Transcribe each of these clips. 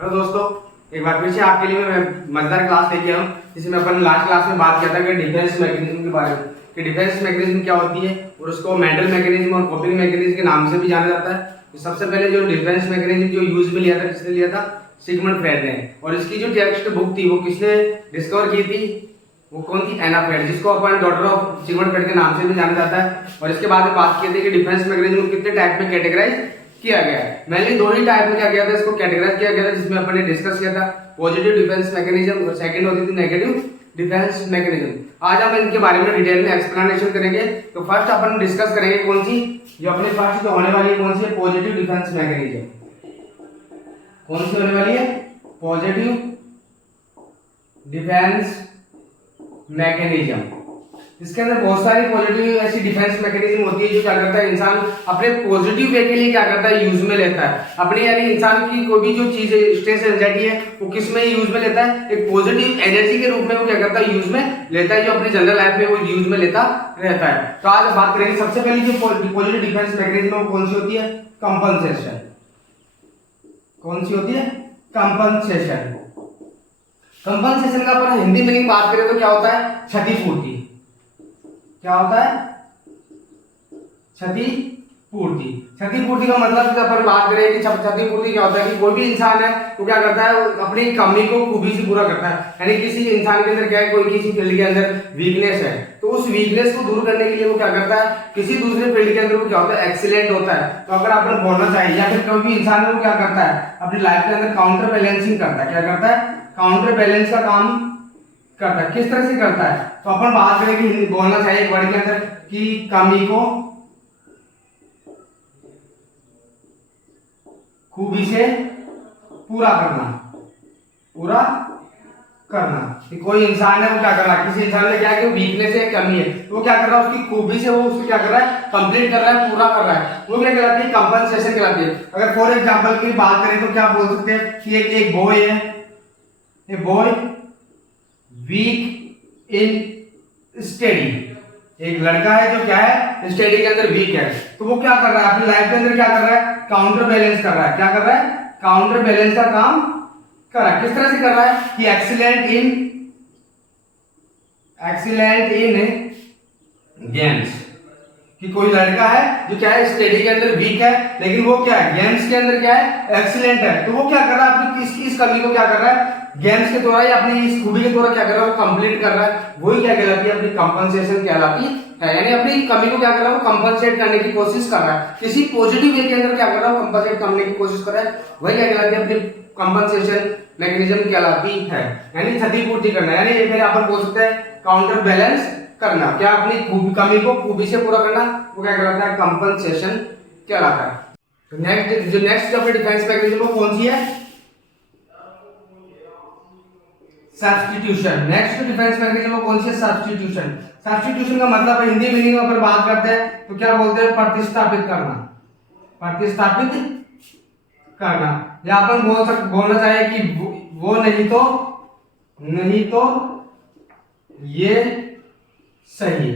Hello दोस्तों, एक बार फिर से आपके लिए मैं मजेदार क्लास लेके आया हूँ, जिसमें अपन लास्ट क्लास में बात किया था कि डिफेंस मैकेनिज्म के बारे में कि डिफेंस मैकेनिज्म क्या होती है और उसको मेंटल मैकेनिज्म और कोपिंग मैकेनिज्म के नाम से भी जाना जाता है। तो सबसे पहले जो डिफेंस मैकेनिज्म जो यूज में लिया था, किसने लिया था? सिगमंड फ्रेड ने। और इसकी जो टेक्स्ट बुक थी वो किसने डिस्कवर की थी? वो कौन थी? एना फ्रेड, जिसको अपन डॉटर ऑफ सिगमंड फ्रेड के नाम से भी जाना जाता है। और इसके बाद में बात की थी कि डिफेंस मैकेनिज्म कितने टाइप में कैटेगराइज किया गया है। मेनली दो ही टाइप में क्या किया था, इसको कैटेगराइज किया गया था, जिसमें अपन ने डिस्कस किया था पॉजिटिव डिफेंस मैकेनिज्म और सेकंड होती थी नेगेटिव डिफेंस मैकेनिज्म। आज हम इनके बारे में डिटेल में एक्सप्लेनेशन करेंगे। तो फर्स्ट अपन डिस्कस करेंगे कौन सी, जो अपने फर्स्ट जो होने वाली है कौन सी है? Positive defence mechanism. कौन सी होने वाली है? Positive defence mechanism. इसके अंदर बहुत सारी पॉजिटिव ऐसी डिफेंस मैकेनिज्म होती है जो क्या करता है, इंसान अपने पॉजिटिव वे के लिए क्या करता है, यूज में लेता है अपने। यानी इंसान की कोई भी जो चीज है, स्ट्रेस एंजाइटी है, वो किस में यूज में लेता है? एक पॉजिटिव एनर्जी के रूप में वो क्या करता है, यूज में लेता है, जो अपनी जनरल लाइफ में वो यूज में लेता रहता है। तो आज बात करेंगे सबसे पहली जो पॉजिटिव डिफेंस मैकेनिज्म है वो कौन सी होती है? कंपनसेशन। कौन सी होती है? कंपनसेशन। कंपनसेशन का अपन हिंदी मीनिंग बात करें तो क्या होता है? क्षतिपूर्ति। क्या होता है? क्षतिपूर्ति। क्षतिपूर्ति का मतलब जब अपन बात करें कि क्षतिपूर्ति क्या होता है कि कोई भी इंसान है वो क्या करता है, अपनी कमी को खूबी से पूरा करता है। यानी किसी इंसान के अंदर क्या है, कोई किसी फील्ड के अंदर वीकनेस है, तो उस वीकनेस को दूर करने के लिए वो क्या करता है, किसी दूसरे फील्ड के अंदर वो क्या होता है, एक्सीलेंट होता है। तो अगर आपने बोलना चाहिए या फिर कोई भी इंसान है वो क्या करता है, अपनी लाइफ के अंदर काउंटर बैलेंसिंग करता है। क्या करता है? काउंटर बैलेंस का काम करता है। किस तरह से करता है? तो अपन बात करें कि बोलना चाहिए एक वर्ड के अंदर कि कमी को खूबी से पूरा करना। पूरा करना कि कोई इंसान है वो क्या कर रहा है, किसी इंसान में क्या है कि वीकनेस है, कमी है, तो वो क्या कर रहा है, उसकी खूबी से वो उसको क्या कर रहा है, कंप्लीट कर रहा है, पूरा कर रहा है। वो क्या कहलाती है? कंपनसेशन कहलाती है। अगर फॉर एग्जांपल की बात करें तो क्या बोल सकते हैं कि एक बॉय है, a boy weak in study. एक लड़का है जो क्या है, स्टडी के अंदर वीक है, तो वो क्या कर रहा है, अपनी लाइफ के अंदर क्या कर रहा है, काउंटर बैलेंस कर रहा है। क्या कर रहा है? काउंटर बैलेंस का काम कर रहा है। किस तरह से कर रहा है कि एक्सीलेंट इन गेम्स। कि कोई लड़का है जो क्या है, स्टडी के अंदर वीक है, लेकिन वो क्या है, गेम्स के अंदर क्या है, एक्सीलेंट है। तो वो क्या कर रहा है, अपनी इस कमी को क्या कर रहा है, गेम्स के द्वारा या अपनी इस खूबी के द्वारा क्या कर रहा है, वो कंप्लीट कर रहा है। वही क्या कहलाती है, अपनी कंपनसेशन कहलाती है। यानी अपनी कमी को क्या कर रहा है, वो कंपनसेट करने की कोशिश कर रहा है, किसी पॉजिटिव वे के अंदर क्या कर रहा है, वो कंपनसेट करने की कोशिश कर रहा है। वही क्या कहलाती है, अपनी कंपनसेशन मैकेनिज्म कहलाती है। यानी क्षतिपूर्ति करना, यानी फिर अपन बोल सकते हैं काउंटर बैलेंस करना। क्या? अपनी कमी को खूबी से पूरा करना, वो क्या कहलाता है, कंपनसेशन कहलाता है। तो नेक्स्ट जो डिफेंस मैकेनिज्म वो कौन सी है? सब्स्टिट्यूशन। नेक्स्ट डिफेंस मैकेनिज्म वो कौन सी है? सब्स्टिट्यूशन। सब्स्टिट्यूशन का मतलब हिंदी मीनिंग में अगर बात करते हैं तो क्या बोलते हैं? प्रतिस्थापित करना। प्रतिस्थापित करना, या अपन बोलना चाहिए कि वो नहीं तो ये सही।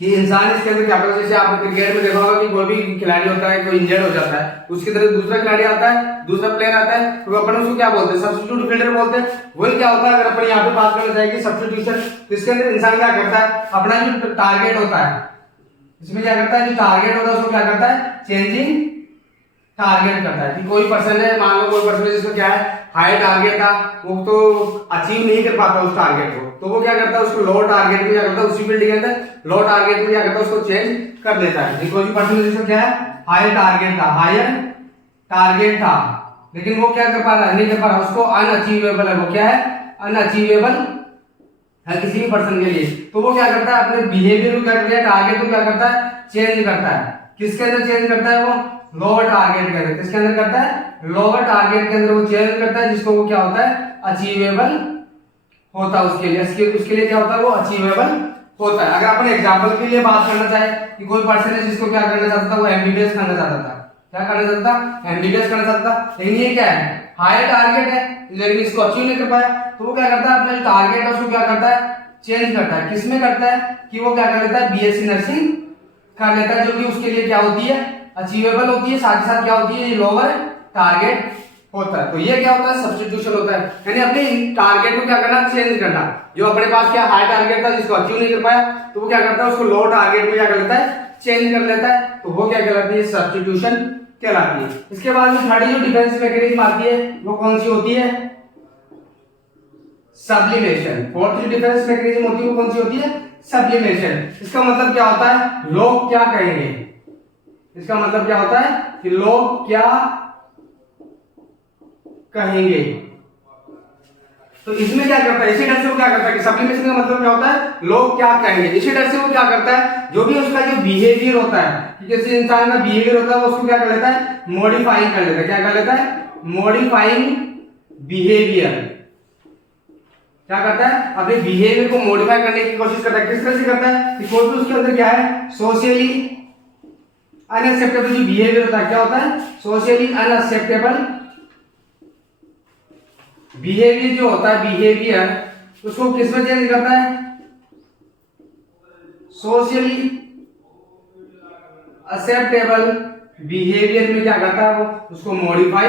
कि इंसान इसके अंदर क्या करता है, जैसे आपने क्रिकेट में देखा होगा कि कोई भी खिलाड़ी होता है, कोई इंजर्ड हो जाता है, उसकी तरफ दूसरा खिलाड़ी आता है, दूसरा प्लेयर आता है, तो अपन उसको क्या बोलते हैं? सब्स्टिट्यूट फील्डर बोलते हैं। वही क्या होता है, अगर अपन यहाँ पे बात करना चाहिए कि सब्स्टिट्यूशन, तो इसके अंदर इंसान क्या करता है, अपना जो टारगेट होता है, इसमें क्या करता है, जो टारगेट होता है उसको क्या करता है, चेंजिंग टारगेट करता है। कि कोई पर्सन है, मान लो कोई पर्सन है जिसका क्या है, हाई टारगेट था, वो तो अचीव नहीं कर पाता उस टारगेट को, तो वो क्या करता है, उसको लो टारगेट में क्या करता है, उसी फील्ड के अंदर लो टारगेट में क्या करता है, उसको चेंज कर देता है। कोई भी पर्सन जिसका क्या है, हायर टारगेट था, लेकिन वो क्या कर पा रहा है, नहीं कर पा रहा, उसको अनअचीवेबल है, वो क्या है, अनअचीवेबल है किसी भी पर्सन के लिए। तो वो क्या करता है, अपने बिहेवियर को क्या करता है, टारगेट को क्या करता है, चेंज करता है। किसके अंदर चेंज करता है? वो लोअर टारगेट के अंदर। किसके अंदर करता है? लोअर टारगेट के अंदर वो चेंज करता है, जिसको वो क्या होता है, अचीवेबल होता है उसके लिए क्या होता है, वो अचीवेबल होता है। अगर अपन एग्जांपल के लिए बात करना चाहे कि कोई पर्सन है जिसको क्या करना चाहता था, वो एमबीबीएस करना चाहता था। क्या करना चाहता था? एमबीबीएस करना चाहता था, लेकिन ये क्या है, हायर टारगेट है, लेकिन इसको अचीव नहीं कर पाया। तो वो क्या करता है, अपना जो टारगेट है उसको क्या करता है, चेंज करता है। किसमें करता है कि वो क्या कर लेता है, बीएससी नर्सिंग कर लेता है, जो कि उसके लिए क्या होती है, अचीवेबल होती है, साथ ही साथ क्या होती है, ये लोअर टारगेट होता है। तो ये क्या होता है, सब्स्टिट्यूशन होता है, यानी अपने टारगेट को क्या करना, चेंज करना। जो अपने पास क्या हाई टारगेट था जिसको अचीव नहीं कर पाया, तो वो क्या करता है, उसको लो टारगेट में क्या कर लेता है, चेंज कर लेता है। तो वो क्या कहलाती है, सब्स्टिट्यूशन कहलाती है। इसके बाद में थर्ड जो डिफेंस मैकेनिज्म आती है वो कौन सी होती है, सब्लिमेशन। फोर्थ जो डिफेंस मैकेनिज्म होती है वो कौन सी होती है, सब्लिमेशन। इसका मतलब क्या होता है, लोग क्या कहेंगे, इसका मतलब क्या होता है कि लोग क्या कहेंगे। तो इसमें क्या करता है, इसी डर से वो क्या करता है कि सब्लिमेशन का मतलब क्या होता है, लोग क्या कहेंगे। इसी डर से वो क्या करता है, जो भी उसका जो बिहेवियर होता है, कि किसी इंसान का बिहेवियर होता है, वो उसको क्या कर लेता है, मॉडिफाइंग कर लेता है। क्या कर लेता है, मॉडिफाइंग बिहेवियर। क्या करता है, अपने बिहेवियर को मॉडिफाई करने की कोशिश करता है। किस तरह से करता है कि कोई भी उसके अंदर क्या है, सोशली अनएक्सेप्टेबल जो बिहेवियर होता है, क्या होता है, सोशली अनएक्सेप्टेबल बिहेवियर जो होता है, बिहेवियर उसको किस में चेंज करता है, सोशली एक्सेप्टेबल बिहेवियर में क्या करता है, वो उसको मॉडिफाई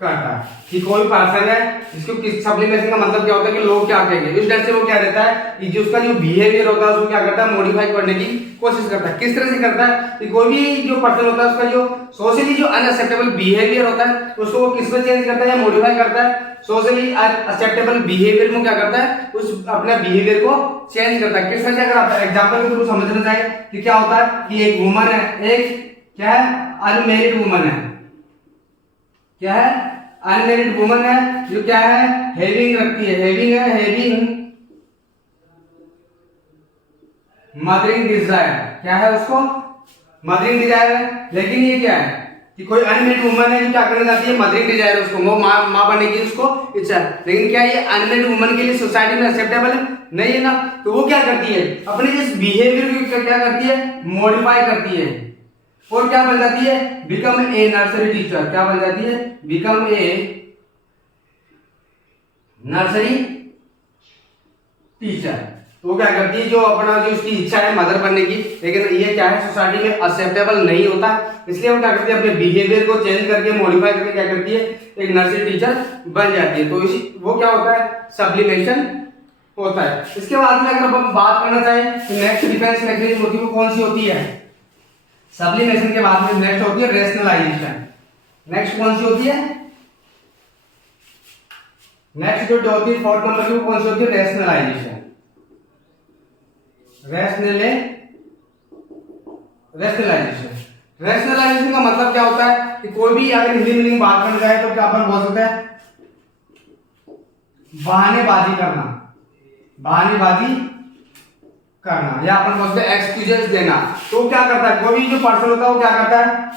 करता है। कि कोई पर्सन है जिसको किस सब्लिमेशन का मतलब क्या होता है कि लोग क्या कहेंगे, इस डर से वो क्या रहता है कि जो उसका जो बिहेवियर होता है उसको क्या करता है, मॉडिफाई करने की कोशिश करता है। किस तरह से करता है कि कोई भी जो पर्सन होता है उसका जो सोशली जो अनएक्सेप्टेबल बिहेवियर होता है उसको वो किस में चेंज करता है या मॉडिफाई करता है, सोशली अनएक्सेप्टेबल बिहेवियर में क्या करता है, उस अपने बिहेवियर को चेंज करता है। किस तरह से, अगर आप एग्जांपल के थ्रू समझना चाहे कि क्या होता है कि एक वुमन है, एक क्या है, अनमैरिड वुमन है, क्या है, अनमैरिड वुमन है, जो क्या है, हैविंग रखती है, हैविंग मदरिंग डिजायर, क्या है उसको, मदरिंग डिजायर है। लेकिन ये क्या है कि कोई अनमैरिड वुमन है जो क्या करना चाहती है, मदरिंग डिजायर, उसको वो माँ बनने की उसको इच्छा है। लेकिन क्या ये अनमैरिड वुमन के लिए सोसाइटी में एक्सेप्टेबल है, नहीं है ना। तो वो क्या करती है, अपने इस बिहेवियर को क्या करती है, मॉडिफाई करती है, और क्या बन जाती है, बिकम ए नर्सरी टीचर। क्या बन जाती है, बिकम ए नर्सरी टीचर। तो वो क्या करती है, जो अपना जो उसकी इच्छा है मदर बनने की, लेकिन ये क्या है, सोसाइटी में एक्सेप्टेबल नहीं होता, इसलिए वो क्या करती है, अपने बिहेवियर को चेंज करके मॉडिफाई करके क्या करती है, एक नर्सरी टीचर बन जाती है। तो इसी वो क्या होता है, सब्लिमेशन होता है। इसके बाद में अगर हम बात करना चाहें तो नेक्स्ट डिफेंस मैकेनिज्म होती है वो कौन सी होती है, सब्लिमेशन के बाद में नेक्स्ट होती है रेशनलाइजेशन। नेक्स्ट कौन सी होती है, नेक्स्ट जो होती है फोर्थ नंबर की वो कौन सी होती है, रेशनलाइजेशन। रेशनलाइजेशन का मतलब क्या होता है कि कोई भी अगर हिंदी मीनिंग बात करना चाहे तो क्या अपन बोल सकते हैं, बहानेबाजी करना, बहानेबाजी करना, या अपन बोलते हैं एक्सक्यूजेस देना। तो क्या करता है, कोई भी जो पर्सन होता है वो क्या करता है,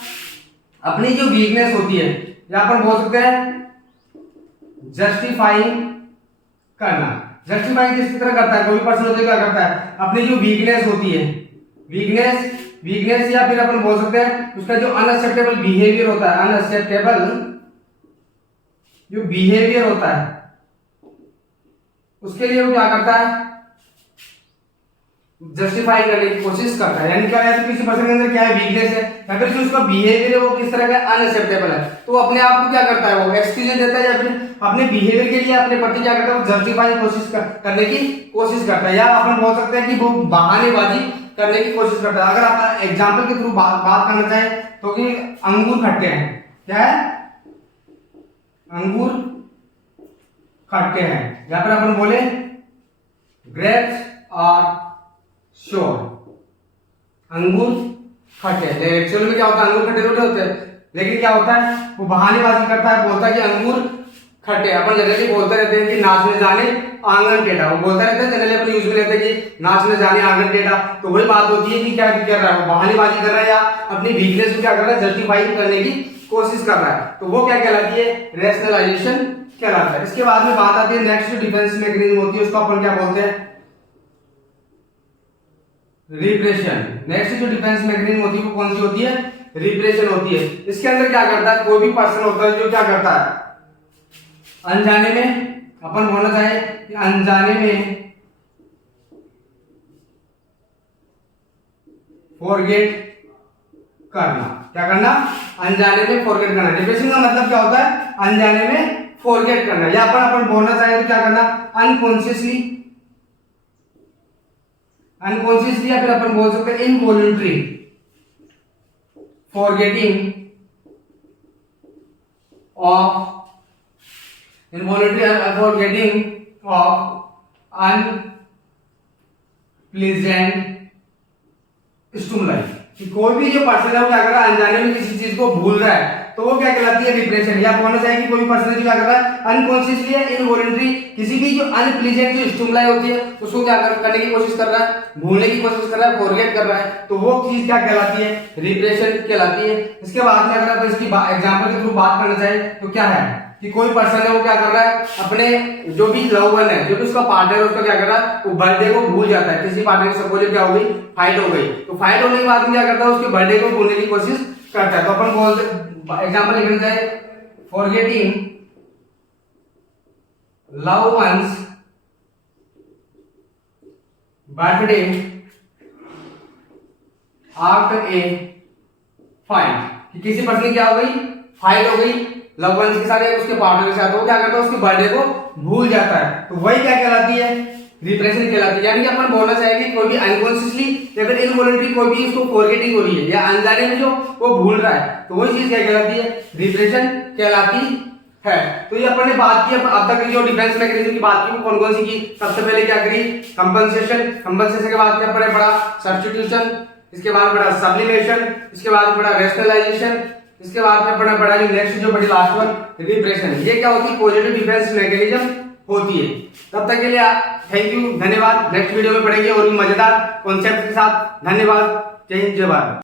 अपनी जो वीकनेस होती है, या अपन बोल सकते हैं जस्टिफाइंग करना। जस्टिफाइंग किस तरह करता है, कोई भी पर्सन होता है क्या करता है, अपनी जो वीकनेस होती है, वीकनेस या फिर अपन बोल सकते हैं उसका जो अनएक्सेप्टेबल बिहेवियर होता है, अनएक्सेप्टेबल जो बिहेवियर होता है उसके लिए वो क्या करता है, जस्टिफाई करने की कोशिश करता है। यानी क्या है, तो किसी पर्सन के अंदर क्या है, वीकनेस है, या फिर जो उसका बिहेवियर है वो किस तरह का अनएक्सेप्टेबल है, तो अपने आप को क्या करता है, वो एक्सक्यूज देता है, या फिर अपने बिहेवियर के लिए अपने प्रति क्या करता है, वो जस्टिफाई करने की कोशिश करता है, या अपन बोल सकते हैं कि वो बहानेबाजी करने की कोशिश करता है। अगर आप एग्जाम्पल के थ्रू बात करना चाहे तो कि अंगूर खट्टे हैं, क्या है, अंगूर खट्टे हैं, या फिर अपन बोले ग्रेप्स आर श्योर, अंगूर खट्टे। एक्चुअल में क्या होता है, अंगूर खट्टे थोड़े होते हैं, लेकिन क्या होता है वो बहानेबाजी करता है, बोलता है कि अंगूर खट्टे। अपन जनरली बोलते रहते हैं कि नाचने जाने आंगन टेढ़ा, वो बोलता रहता है जनरली अपन यूज में रहते हैं कि नाचने जाने आंगन टेढ़ा। तो वही बात होती है कि क्या कर रहा है, वो बहानेबाजी कर रहा है या अपनी वीकनेस को क्या कर रहा है, जस्टिफाई करने की कोशिश कर रहा है। तो वो क्या कहलाती है, रेशनलाइजेशन कहलाता है। इसके बाद में बात आती है नेक्स्ट डिफेंस मैकेनिज्म होती है, उसको अपन क्या बोलते हैं, रिप्रेशन। नेक्स्ट जो डिफेंस मैकेनिज्म होती है वो कौन सी होती है, रिप्रेशन होती है। इसके अंदर क्या करता है, कोई भी पर्सन होता है जो क्या करता है, अनजाने में, अपन बोलना चाहे कि अनजाने में फॉरगेट करना, क्या करना? अनजाने में फॉरगेट करना। डिप्रेशन का मतलब क्या होता है? अनजाने में फॉरगेट करना। या अपन बोलना चाहे तो क्या करना? अनकॉन्शियसली, अनकॉन्शियसली, या फिर अपन बोल सकते हैं involuntary forgetting of, involuntary forgetting of unpleasant stimuli। कि कोई भी जो पर्सन है वो क्या कर रहा है? अनजाने में किसी चीज को भूल रहा है, तो वो क्या कहलाती है? डिप्रेशन। या बोलना चाहिए कि कोई पर्सन जो क्या कर रहा है? अनकॉन्शियसली या इनवॉलंटरी किसी भी जो अनप्लीजेंट जो स्टिमुलाई होती है उसको क्या करने की कोशिश कर रहा है? भूलने की कोशिश कर रहा है, फॉरगेट कर रहा है, तो वो चीज क्या कहलाती है? डिप्रेशन कहलाती है। इसके बाद में अगर आप इसकी एग्जांपल के थ्रू बात करना चाहे तो क्या है कि कोई पर्सन है वो क्या कर रहा है? अपने जो भी लव वन है, जो भी उसका पार्टनर है, उसका क्या कर रहा है? वो बर्थडे को भूल जाता है। किसी पार्टनर से सपोज क्या हो गई? फाइट हो गई, तो फाइट होने के बाद में क्या करता है? उसके बर्थडे को भूलने की कोशिश करता है। तो अपन बोल एग्जांपल लिखना चाहे forgetting love ones birthday after a fight. किसी पर्सन की क्या हो गई? फाइट हो गई लव वंस के साथ, उसके पार्टनर के साथ, वो क्या करता है? उसके बर्थडे को भूल जाता है, तो वही क्या कहलाती है? डिप्रेशन कहलाती है। यानी कि अपन बोलना चाहेंगे कोई भी अनकॉन्शियसली या फिर इनवॉलंटरी कोई भी इसको फॉरगेटिंग हो रही है या अनजाने में जो वो भूल रहा है, तो वही चीज क्या कहलाती है? डिप्रेशन कहलाती है। तो ये अपन ने बात की, अब तक की जो डिफेंस मैकेनिज्म की बात की वो कौन कौन सी की? सबसे पहले क्या करी? कंपनसेशन। कंपनसेशन के बाद क्या पढ़ा? सब्स्टिट्यूशन। इसके बाद पढ़ा सब्लिमेशन। इसके बाद पढ़ा रेशनलाइजेशन। इसके बाद में पढ़ा जो नेक्स्ट जो बड़ी लास्ट वन रिप्रेशन। ये क्या होती है? पॉजिटिव डिफेंस मैकेनिज्म होती है। तब तक के लिए थैंक यू, धन्यवाद। नेक्स्ट वीडियो में पढ़ेंगे और भी मजेदार कॉन्सेप्ट के साथ। धन्यवाद, जय हिंद, जय भारत।